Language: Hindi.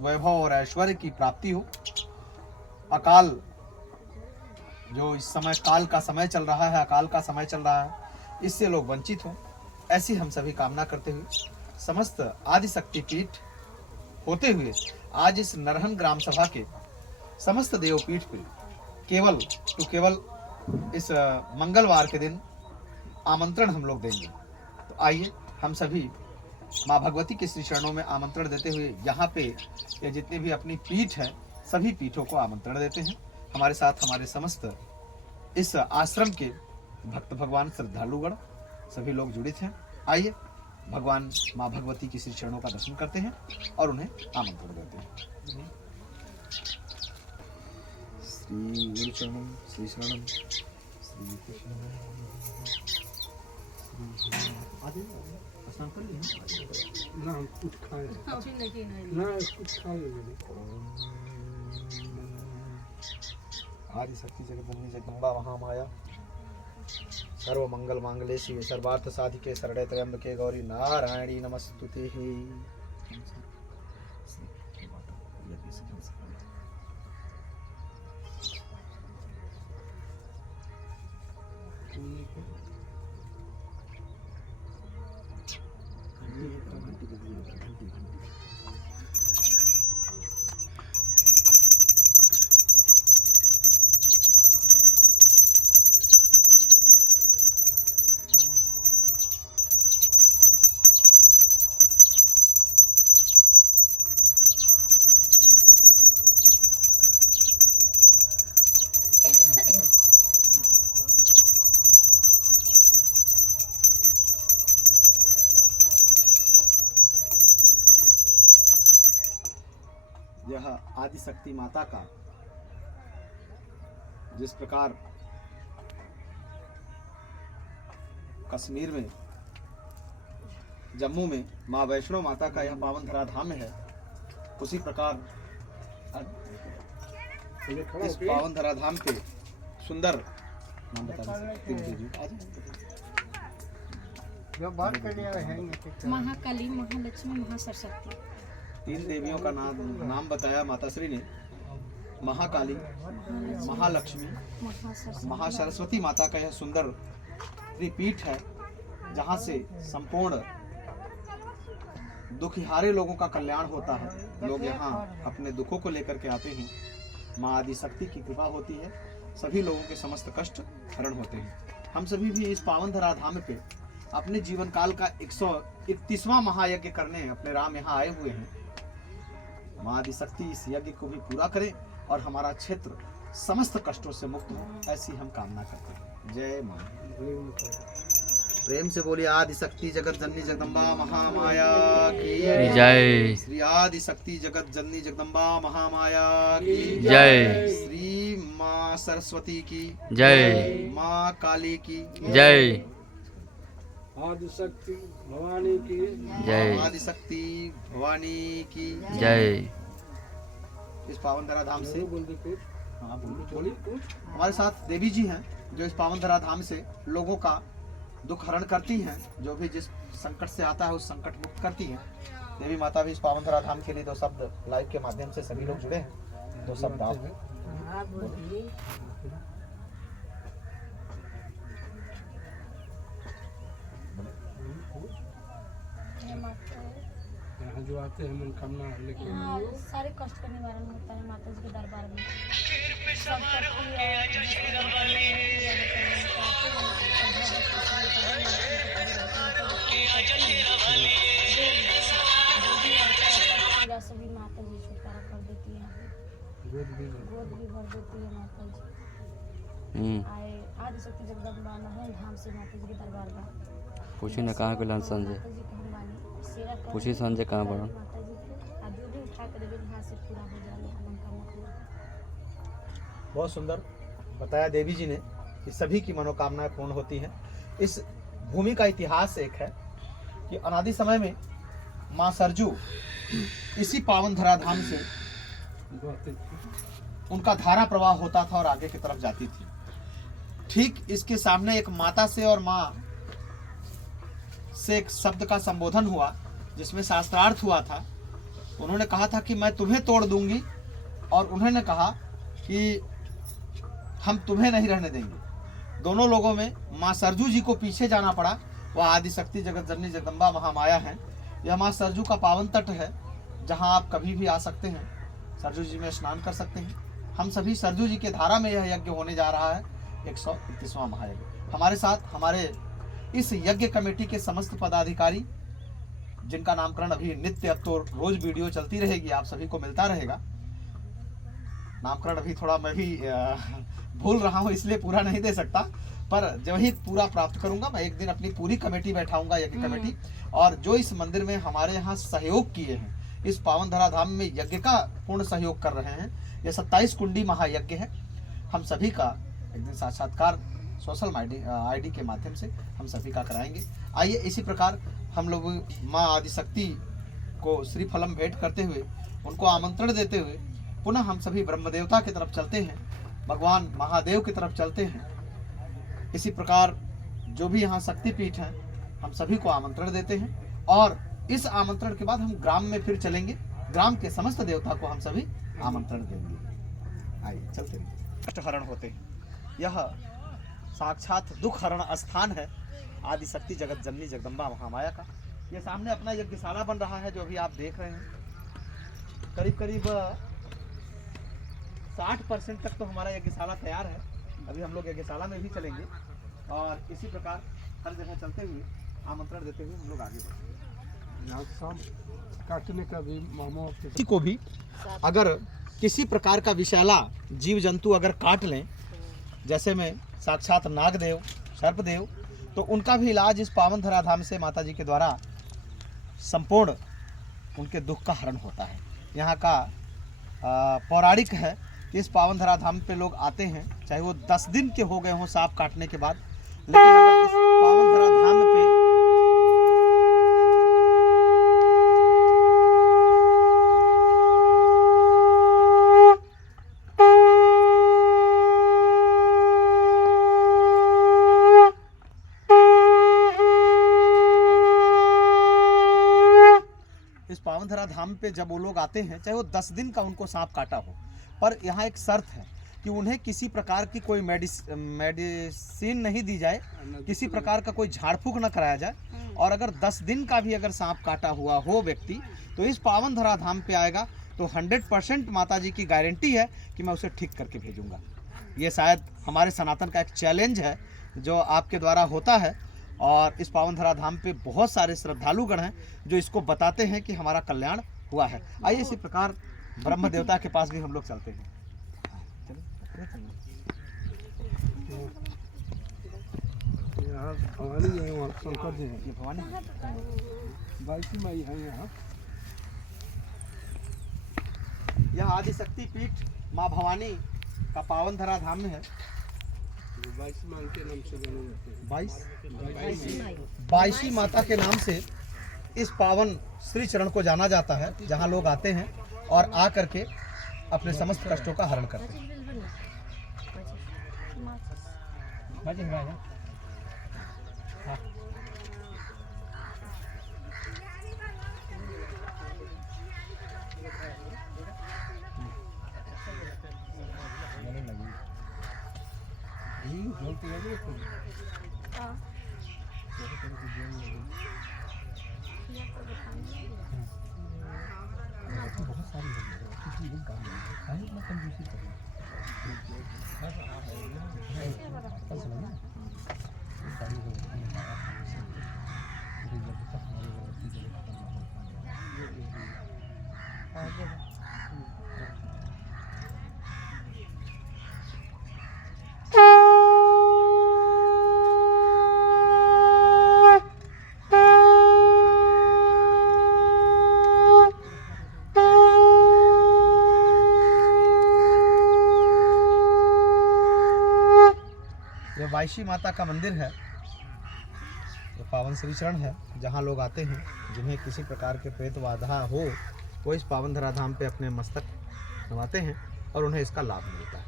वैभव और ऐश्वर्य की प्राप्ति हो। अकाल जो इस समय काल का समय चल रहा है, अकाल का समय चल रहा है, इससे लोग वंचित हों, ऐसी हम सभी कामना करते हुए समस्त आदिशक्ति पीठ होते हुए आज इस नरहन ग्राम सभा के समस्त देवपीठ पे केवल इस मंगलवार के दिन आमंत्रण हम लोग देंगे। तो आइए हम सभी माँ भगवती के श्री चरणों में आमंत्रण देते हुए यहाँ पे ये जितने भी अपनी पीठ है सभी पीठों को आमंत्रण देते हैं। हमारे साथ हमारे समस्त इस आश्रम के भक्त भगवान श्रद्धालुगण सभी लोग जुड़ित हैं। आइए भगवान माँ भगवती की श्री चरणों का दर्शन करते हैं और उन्हें आमंत्रण देते हैं। श्री गुरु चरणम श्री शरणम श्री कृष्ण आदि स्नान कर लिया ना कुछ खाए ना कुछ खाए आदि शक्ति जगदम्बा जगदम्बा महामाया सर्व मंगल मांगल्ये शिवे सर्वार्थ साधिके शरण्ये त्र्यंबके गौरी नारायणी नमस्तुते। यह आदिशक्ति माता का जिस प्रकार कश्मीर में जम्मू में माँ वैष्णो माता का यह पावन धराधाम है, उसी प्रकार इस पावन धराधाम के सुंदर नाम बता महाकाली, महालक्ष्मी, महासरस्वती। तीन देवियों का नाम बताया माताश्री ने। महाकाली, महालक्ष्मी, महासरस्वती माता का यह सुंदर त्रिपीठ है, जहाँ से संपूर्ण दुखिहारे लोगों का कल्याण होता है। लोग यहाँ अपने दुखों को लेकर के आते हैं। माँ आदिशक्ति की कृपा होती है, सभी लोगों के समस्त कष्ट हरण होते हैं। हम सभी भी इस पावन धराधाम पे अपने जीवन काल का 131वां महायज्ञ करने अपने राम यहाँ आए हुए हैं। माँ आदिशक्ति इस यज्ञ को भी पूरा करें और हमारा क्षेत्र समस्त कष्टों से मुक्त हो, ऐसी हम कामना करते हैं। जय माँ। प्रेम से बोलिए आदिशक्ति जगत जननी जगदम्बा महामाया की जय। श्री आदिशक्ति जगत जननी जगदम्बा महामाया की जय। श्री माँ सरस्वती की जय। माँ काली की जय। आदिशक्ति भवानी की जय। आदिशक्ति भवानी की जय। इस पावन धराधाम से हाँ बोलिए। हमारे साथ देवी जी हैं जो इस पावन धराधाम से लोगों का दुख हरण करती हैं। जो भी जिस संकट से आता है उस संकट मुक्त करती हैं। देवी माता भी इस पावन धराधाम के लिए दो शब्द लाइव के माध्यम से सभी लोग जुड़े हैं। दो शब्द आप यहाँ जो आते हैं मनोकामना लेके सारे कष्ट का निवारण होता है माता जी के दरबार में। सभी माता जी छुटकारा कर देती है, गोद भी भर देती है माता जी। आए आदिशक्ति जगदम्बा नरहन धाम से माता जी के दरबार में। पूछी न कहाँ के संजय, पूछी संजय कहाँ पड़ा। बहुत सुंदर बताया देवी जी ने कि सभी की मनोकामनाएं पूर्ण होती हैं। इस भूमि का इतिहास एक है कि अनादि समय में माँ सरजू इसी पावन धराधाम से उनका धारा प्रवाह होता था और आगे की तरफ जाती थी। ठीक इसके सामने एक माता से और माँ से एक शब्द का संबोधन हुआ जिसमें शास्त्रार्थ हुआ था तो उन्होंने कहा था कि मैं तुम्हें तोड़ दूंगी, और उन्होंने कहा कि हम तुम्हें नहीं रहने देंगे। दोनों लोगों में माँ सरजू जी को पीछे जाना पड़ा। वह आदिशक्ति जगत जननी जगदम्बा महामाया है। यह माँ सरजू का पावन तट है, जहाँ आप कभी भी आ सकते हैं, सरजू जी में स्नान कर सकते हैं। हम सभी सरजू जी के धारा में यह यज्ञ होने जा रहा है, 131वां महायज्ञ। हमारे साथ हमारे इस यज्ञ कमेटी के समस्त पदाधिकारी, जिनका नामकरण अभी नित्य, अब तो रोज वीडियो चलती रहेगी, आप सभी को मिलता रहेगा। नामकरण अभी थोड़ा मैं भी भूल रहा हूँ, इसलिए पूरा नहीं दे सकता, पर जब ही पूरा प्राप्त करूंगा मैं एक दिन अपनी पूरी कमेटी बैठाऊंगा, यज्ञ कमेटी। और जो इस मंदिर में हमारे यहाँ सहयोग किए हैं, इस पावन धरा धाम में यज्ञ का पूर्ण सहयोग कर रहे हैं, यह 27 कुंडी महायज्ञ है। हम सभी का एक दिन साक्षात्कार सोशल आईडी के माध्यम से हम सभी का कराएंगे। आइए इसी प्रकार हम लोग माँ आदिशक्ति को श्रीफलम भेंट करते हुए, उनको आमंत्रण देते हुए पुनः हम सभी ब्रह्म देवता की तरफ चलते हैं, भगवान महादेव की तरफ चलते हैं। इसी प्रकार जो भी यहाँ शक्तिपीठ हैं, हम सभी को आमंत्रण देते हैं, और इस आमंत्रण के बाद हम ग्राम में फिर चलेंगे। ग्राम के समस्त देवता को हम सभी आमंत्रण देंगे। आइए चलते हैं। कष्ट हरण होते हैं। यह साक्षात दुख हरण स्थान है आदिशक्ति जगत जननी जगदम्बा महामाया का। ये सामने अपना यज्ञशाला बन रहा है, जो अभी आप देख रहे हैं। करीब करीब 60% तक तो हमारा यज्ञशाला तैयार है। अभी हम लोग यज्ञशाला में भी चलेंगे, और इसी प्रकार हर जगह चलते हुए आमंत्रण देते हुए हम लोग आगे बढ़ेंगे। यहाँ शाम काटने का भी मामों किसी को भी अगर किसी प्रकार का विषैला जीव जंतु अगर काट लें, जैसे में साक्षात नागदेव, सर्पदेव, तो उनका भी इलाज इस पावन धरा धाम से माता जी के द्वारा संपूर्ण उनके दुख का हरण होता है। यहाँ का पौराणिक है कि इस पावन धरा धाम पे लोग आते हैं, चाहे वो 10 दिन के हो गए हों सांप काटने के बाद, लेकिन अगर इस पावन धरा धाम पे धरा धाम पे जब वो लोग आते हैं, चाहे वो 10 दिन का उनको सांप काटा हो, पर यहाँ एक शर्त है कि उन्हें किसी प्रकार की कोई मेडिसिन नहीं दी जाए, किसी प्रकार का कोई झाड़ फूक न कराया जाए। और अगर 10 दिन का भी अगर सांप काटा हुआ हो व्यक्ति, तो इस पावन धरा धाम पे आएगा तो 100% माता जी की गारंटी है कि मैं उसे ठीक करके भेजूंगा। ये शायद हमारे सनातन का एक चैलेंज है जो आपके द्वारा होता है, और इस पावन धरा धाम पे बहुत सारे श्रद्धालुगण हैं जो इसको बताते हैं कि हमारा कल्याण हुआ है। आइए इसी प्रकार ब्रह्म देवता के पास भी हम लोग चलते हैं। यहाँ भवानी जी है, वहाँ शंकर जी हैं, ये भवानी बाईसी माई है यहाँ। यह आदिशक्ति पीठ माँ भवानी का पावन धरा धाम में है। 22 माई के नाम से जाने जाते हैं। 22 माता के नाम से इस पावन श्री चरण को जाना जाता है, जहाँ लोग आते हैं और आ करके अपने समस्त कष्टों का हरण करते हैं। वायसी माता का मंदिर है, ये पावन श्री चरण है, जहाँ लोग आते हैं जिन्हें किसी प्रकार के प्रेत बाधा हो, वो इस पावन धरा धाम पे अपने मस्तक नवाते हैं और उन्हें इसका लाभ मिलता है।